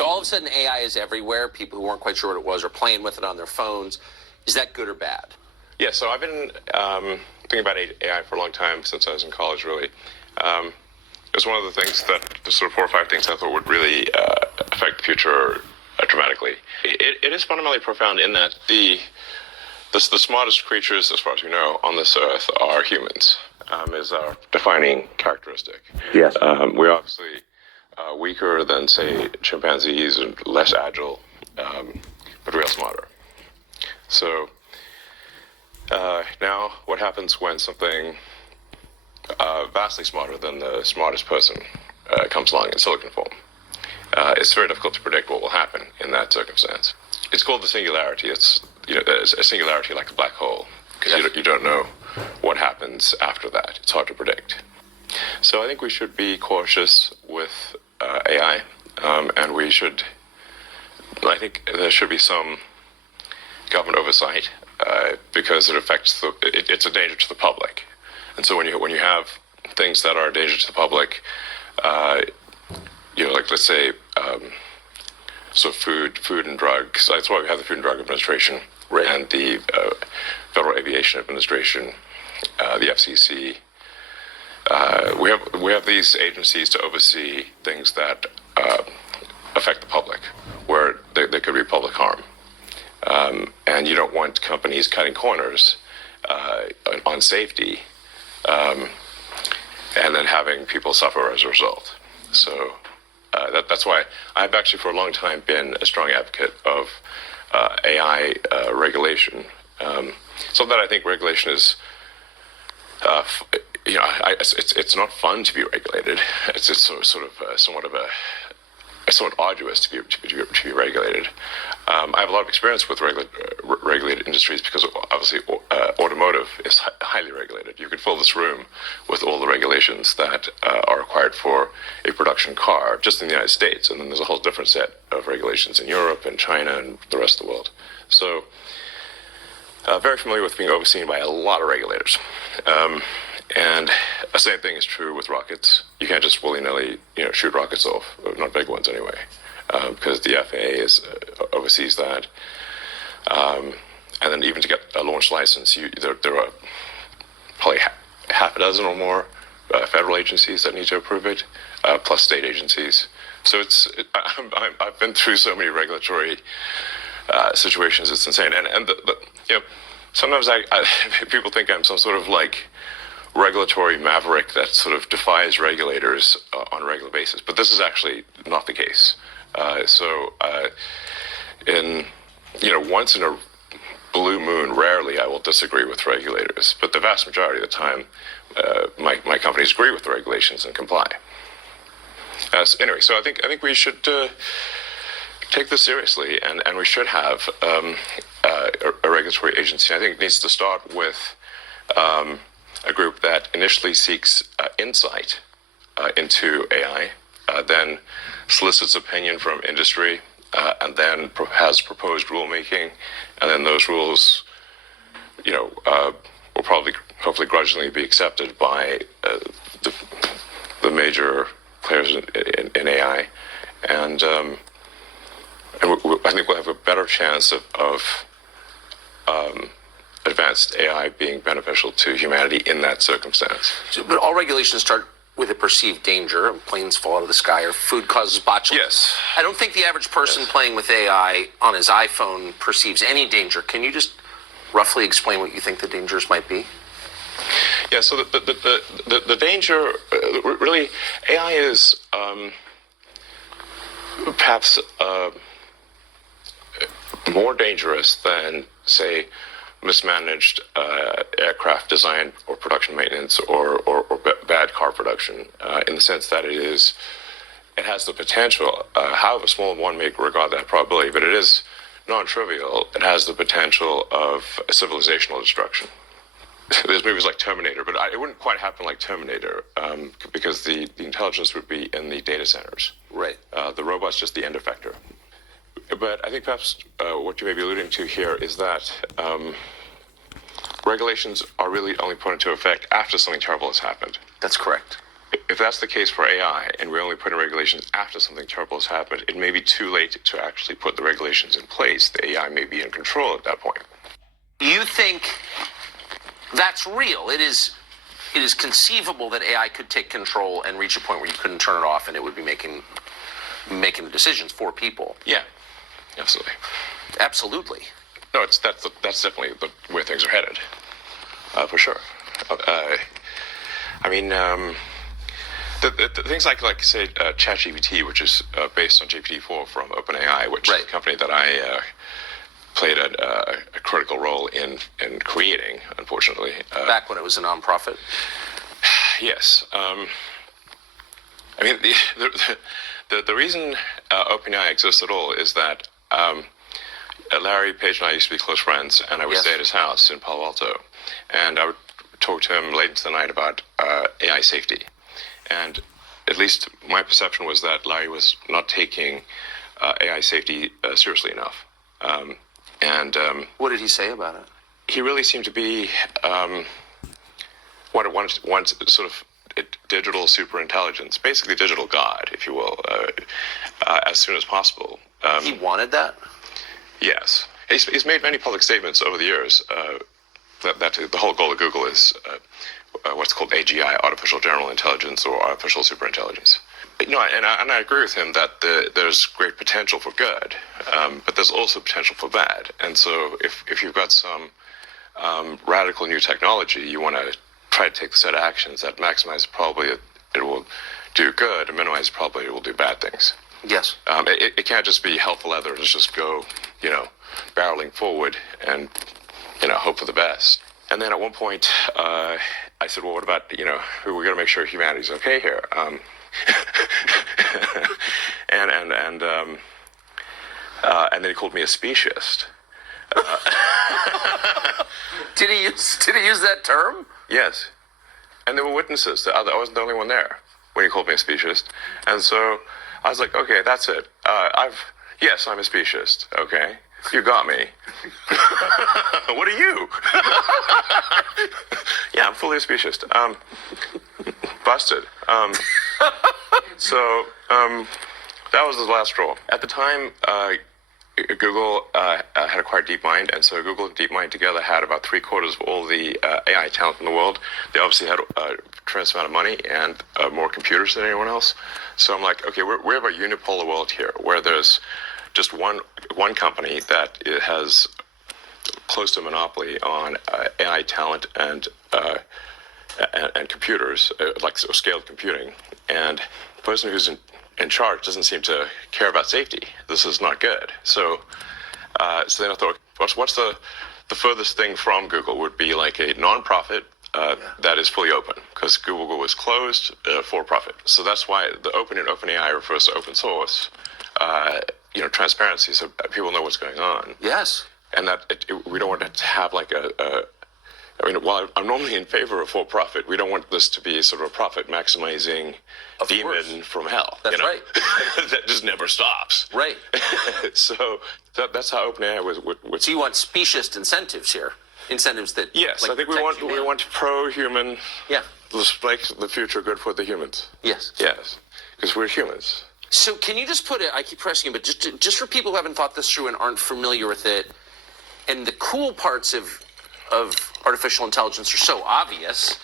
So all of a sudden AI is everywhere. People who weren't quite sure what it was are playing with it on their phones. Is that good or bad? Yeah, so I've been thinking about AI for a long time, since I was in college, really. It was one of the things that, the sort of 4 or 5 things I thought would really affect the future dramatically. It is fundamentally profound in that the smartest creatures, as far as we know, on this earth are humans, is our defining characteristic. Yes. We're obviously weaker than, say, chimpanzees and less agile, but real smarter. So now what happens when something vastly smarter than the smartest person comes along in silicon form? It's very difficult to predict what will happen in that circumstance. It's called the singularity. It's a singularity like a black hole, because you don't know what happens after that. It's hard to predict. So I think we should be cautious with AI, and I think there should be some government oversight, because it affects it's a danger to the public. And so when you have things that are a danger to the public, like let's say, so food and drugs. That's why we have the Food and Drug Administration, right, and the Federal Aviation Administration, the FCC. We have these agencies to oversee things that affect the public, where there could be public harm, and you don't want companies cutting corners on safety, and then having people suffer as a result. So that's why I've actually for a long time been a strong advocate of AI regulation. So that I think regulation is, it's not fun to be regulated. It's somewhat arduous to be regulated. I have a lot of experience with regulated industries, because obviously automotive is highly regulated. You could fill this room with all the regulations that are required for a production car just in the United States, and then there's a whole different set of regulations in Europe and China and the rest of the world. So very familiar with being overseen by a lot of regulators. And the same thing is true with rockets. You can't just willy-nilly, shoot rockets off, not big ones anyway, because the FAA oversees that. And then even to get a launch license, there are probably half a dozen or more federal agencies that need to approve it, plus state agencies. So I've been through so many regulatory situations. It's insane. And sometimes people think I'm some sort of like regulatory maverick that sort of defies regulators on a regular basis, but this is actually not the case. Once in a blue moon, rarely I will disagree with regulators, but the vast majority of the time, my companies agree with the regulations and comply. Anyway, so I think we should take this seriously, and we should have a regulatory agency. I think it needs to start with a group that initially seeks insight into AI, then solicits opinion from industry, and then has proposed rulemaking, and then those rules, will probably, hopefully, grudgingly be accepted by the major players in AI, and I think we'll have a better chance of advanced AI being beneficial to humanity in that circumstance. But all regulations start with a perceived danger. Planes fall out of the sky, or food causes botulism. Yes. I don't think the average person playing with AI on his iPhone perceives any danger. Can you just roughly explain what you think the dangers might be? Yeah, so the danger, really, AI is perhaps more dangerous than, say, mismanaged aircraft design or production maintenance or bad car production, in the sense that it has the potential, however small one may regard that probability, but it is non-trivial. It has the potential of civilizational destruction. There's movies like Terminator, but it wouldn't quite happen like Terminator, because the intelligence would be in the data centers. Right. The robot's just the end effector. But I think perhaps what you may be alluding to here is that regulations are really only put into effect after something terrible has happened. That's correct. if that's the case for AI, and we only put in regulations after something terrible has happened, it may be too late to actually put the regulations in place. The AI may be in control at that point. You think that's real? It is conceivable that AI could take control and reach a point where you couldn't turn it off, and it would be making the decisions for people. Yeah, absolutely. Absolutely. No, that's definitely the way things are headed, for sure. I mean, the things like say ChatGPT, which is based on GPT-4 from OpenAI, which is a company that I played a critical role in creating, unfortunately. Back when it was a nonprofit. Yes. I mean, the reason OpenAI exists at all is that Larry Page and I used to be close friends, and I would stay at his house in Palo Alto, and I would talk to him late into the night about AI safety. And at least my perception was that Larry was not taking AI safety seriously enough. What did he say about it? He really seemed to be wanted sort of digital superintelligence, basically digital God, if you will, as soon as possible. He wanted that? Yes. He's made many public statements over the years that the whole goal of Google is what's called AGI, artificial general intelligence, or artificial superintelligence. No, and I agree with him that there's great potential for good, but there's also potential for bad. And so if you've got some radical new technology, you want to try to take the set of actions that maximize the probability it will do good and minimize the probability it will do bad things. Yes. It can't just be hell for leather. Let's just go, barreling forward and, hope for the best. And then at one point, I said, well, what about, we're going to make sure humanity's okay here. And then he called me a speciesist. Did he use that term? Yes. And there were witnesses. I wasn't the only one there when he called me a speciesist. And so I was like, okay, that's it. Yes, I'm a speciesist. Okay. You got me. What are you? Yeah, I'm fully a speciesist. Busted. So that was the last straw. At the time, Google had acquired DeepMind, and so Google and DeepMind together had about 3/4 of all the AI talent in the world. They obviously had a tremendous amount of money and more computers than anyone else. So I'm like, okay, we have a unipolar world here, where there's just one company that has close to a monopoly on AI talent and computers, like scaled computing. And the person who's in charge doesn't seem to care about safety. This is not good. So then I thought, what's the furthest thing from Google would be like a nonprofit that is fully open, because Google was closed for profit. So that's why the open in OpenAI refers to open source, transparency, so people know what's going on. Yes. And that we don't want to have like while I'm normally in favor of for-profit, we don't want this to be sort of a profit-maximizing demon from hell. That's right. That just never stops. Right. So that's how OpenAI was. So you want speciesist incentives here? Incentives that... Yes, I think we want pro-human... Yeah. Like the future good for the humans. Yes. Yes, because we're humans. So can you just put it... I keep pressing it, but just for people who haven't thought this through and aren't familiar with it, and the cool parts of artificial intelligence are so obvious.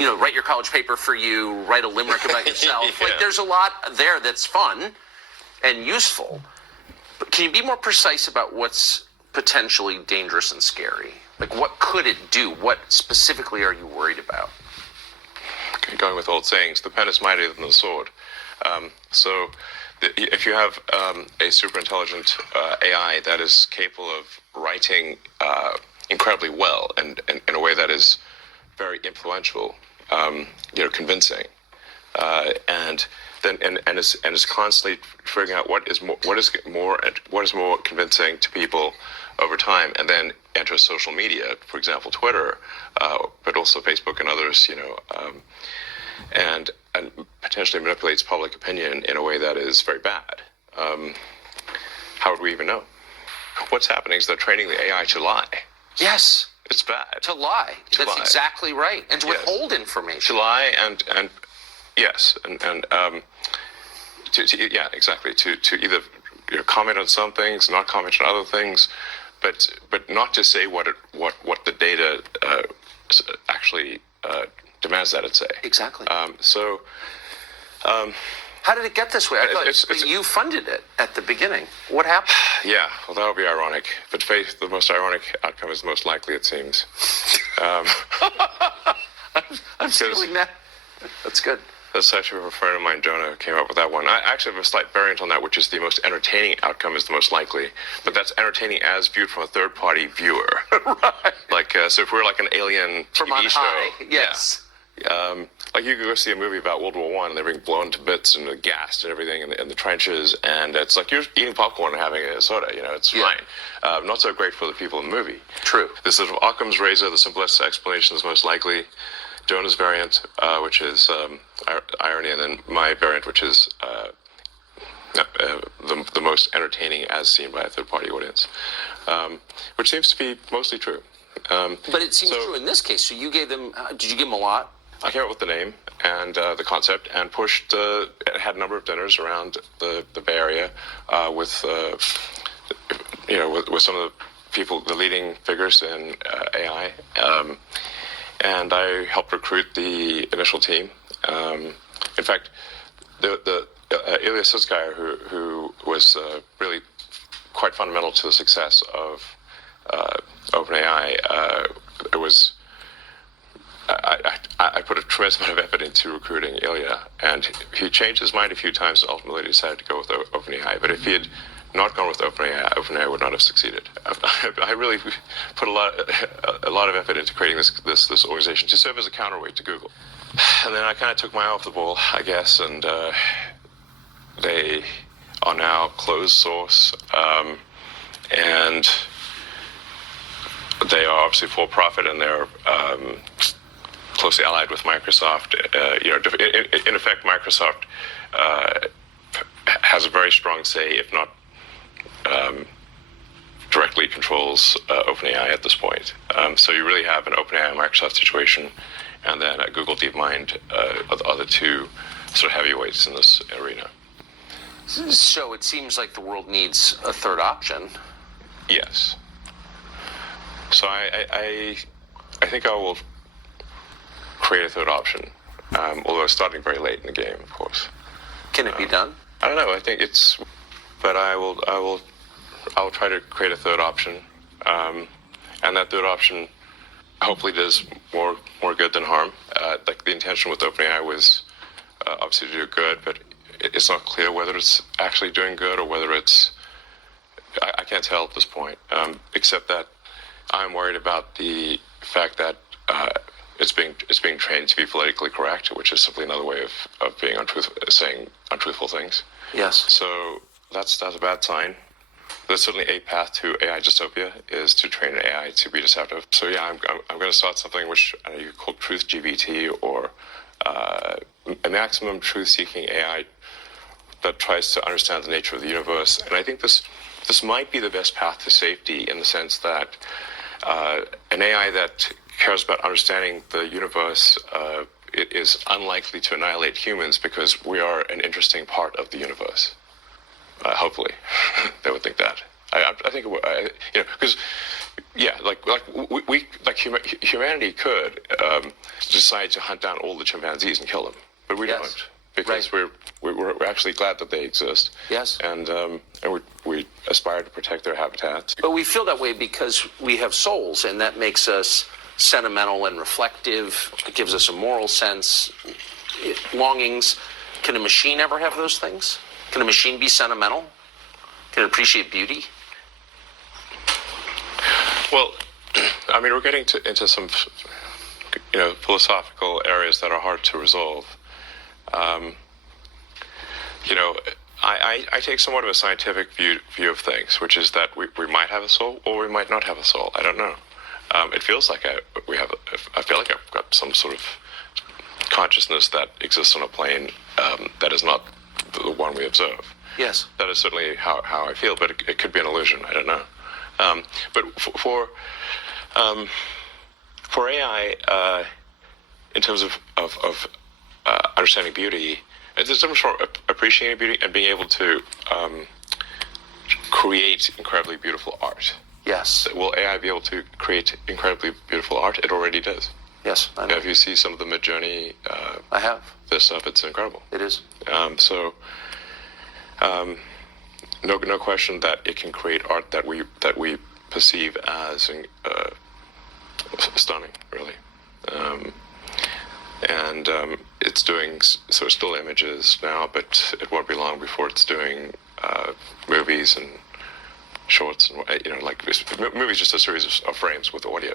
Write your college paper for you, write a limerick about yourself. Like, there's a lot there that's fun and useful. But can you be more precise about what's potentially dangerous and scary? Like, what could it do? What specifically are you worried about? Going with old sayings, the pen is mightier than the sword. If you have a super intelligent AI that is capable of writing incredibly well and in a way that is very influential, convincing, and is constantly figuring out what is more convincing to people over time, and then enters social media, for example, Twitter, but also Facebook and others, and potentially manipulates public opinion in a way that is very bad. How would we even know? What's happening is they're training the AI to lie. Yes. It's bad. To lie. That's exactly right. And to withhold information. To lie and Yes, yeah, exactly. To either comment on some things, not comment on other things, but not to say what the data actually demands that it say. Exactly. How did it get this way? I thought you funded it at the beginning. What happened? Yeah, well, that would be ironic. But Faith, the most ironic outcome is the most likely, it seems. I'm feeling that. That's good. That's actually a friend of mine, Jonah, came up with that one. I actually have a slight variant on that, which is the most entertaining outcome is the most likely. But that's entertaining as viewed from a third-party viewer. Right. Like, so if we're like an alien from TV on show. High. Yes. Yeah. Like you could go see a movie about World War I, and they're being blown to bits and gassed and everything in the trenches, and it's like you're eating popcorn and having a soda. It's fine. Not so great for the people in the movie. True. This sort of Occam's razor, the simplest explanation is most likely. Jonah's variant, which is irony, and then my variant, which is the most entertaining as seen by a third-party audience, which seems to be mostly true. But it seems true in this case. So you gave them, did you give them a lot? I came up with the name and the concept and pushed, had a number of dinners around the Bay Area with some of the people, the leading figures in AI. And I helped recruit the initial team. In fact, the Ilya Sutskever, who was really quite fundamental to the success of OpenAI, I put a tremendous amount of effort into recruiting Ilya, and he changed his mind a few times and ultimately decided to go with OpenAI. But if he had not gone with OpenAI would not have succeeded. I really put a lot of effort into creating this organization to serve as a counterweight to Google. And then I kind of took my eye off the ball, I guess, and they are now closed source, and they are obviously for profit, and they're closely allied with Microsoft. In effect, Microsoft has a very strong say, if not directly controls OpenAI at this point. So you really have an OpenAI Microsoft situation, and then Google DeepMind are the other two sort of heavyweights in this arena. So it seems like the world needs a third option. Yes. So I think I will create a third option, although it's starting very late in the game, of course. Can it be done? I don't know. I think it's, but I will try to create a third option, and that third option hopefully does more good than harm. Like the intention with OpenAI was obviously to do good, but it's not clear whether it's actually doing good or whether it's. I can't tell at this point, except that I'm worried about the fact that it's being trained to be politically correct, which is simply another way of being saying untruthful things. Yes. So that's a bad sign. There's certainly a path to AI dystopia is to train an AI to be deceptive. So yeah, I'm going to start something which you could call truth GBT, or a maximum truth-seeking AI that tries to understand the nature of the universe. And I think this might be the best path to safety, in the sense that an AI that cares about understanding the universe it is unlikely to annihilate humans, because we are an interesting part of the universe. Hopefully, they would think that. I think because humanity could decide to hunt down all the chimpanzees and kill them, but we don't, because we're actually glad that they exist. Yes, and we aspire to protect their habitats. But we feel that way because we have souls, and that makes us sentimental and reflective. It gives us a moral sense, longings. Can a machine ever have those things? Can a machine be sentimental? Can it appreciate beauty? Well, I mean, we're getting into some, philosophical areas that are hard to resolve. I take somewhat of a scientific view of things, which is that we might have a soul or we might not have a soul. I don't know. It feels like I feel like I've got some sort of consciousness that exists on a plane that is not the one we observe. Yes. That is certainly how I feel, but it could be an illusion. I don't know. But for AI, in terms of understanding beauty. There's a difference from appreciating beauty and being able to create incredibly beautiful art. Yes. Will AI be able to create incredibly beautiful art? It already does. Yes, I know. If you see some of the Mid-Journey, I have. this stuff, it's incredible. It is. No question that it can create art that we perceive as stunning, really. It's doing sort of still images now, but it won't be long before it's doing movies and shorts, and movies just a series of frames with audio.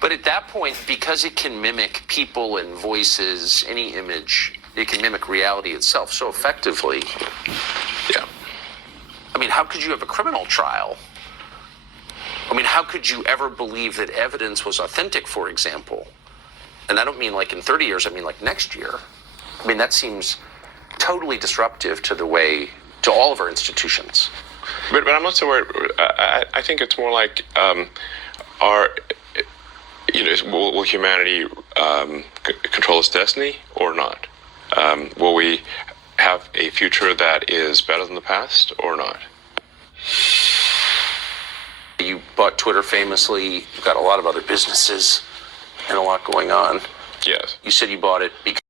But at that point, because it can mimic people and voices, any image, it can mimic reality itself so effectively. Yeah. I mean, how could you have a criminal trial? I mean, how could you ever believe that evidence was authentic, for example? And I don't mean like in 30 years, I mean like next year. I mean, that seems totally disruptive to all of our institutions. But I'm not so worried. I think it's more like, will humanity control its destiny or not? Will we have a future that is better than the past or not? You bought Twitter famously. You've got a lot of other businesses and a lot going on. Yes. You said you bought it because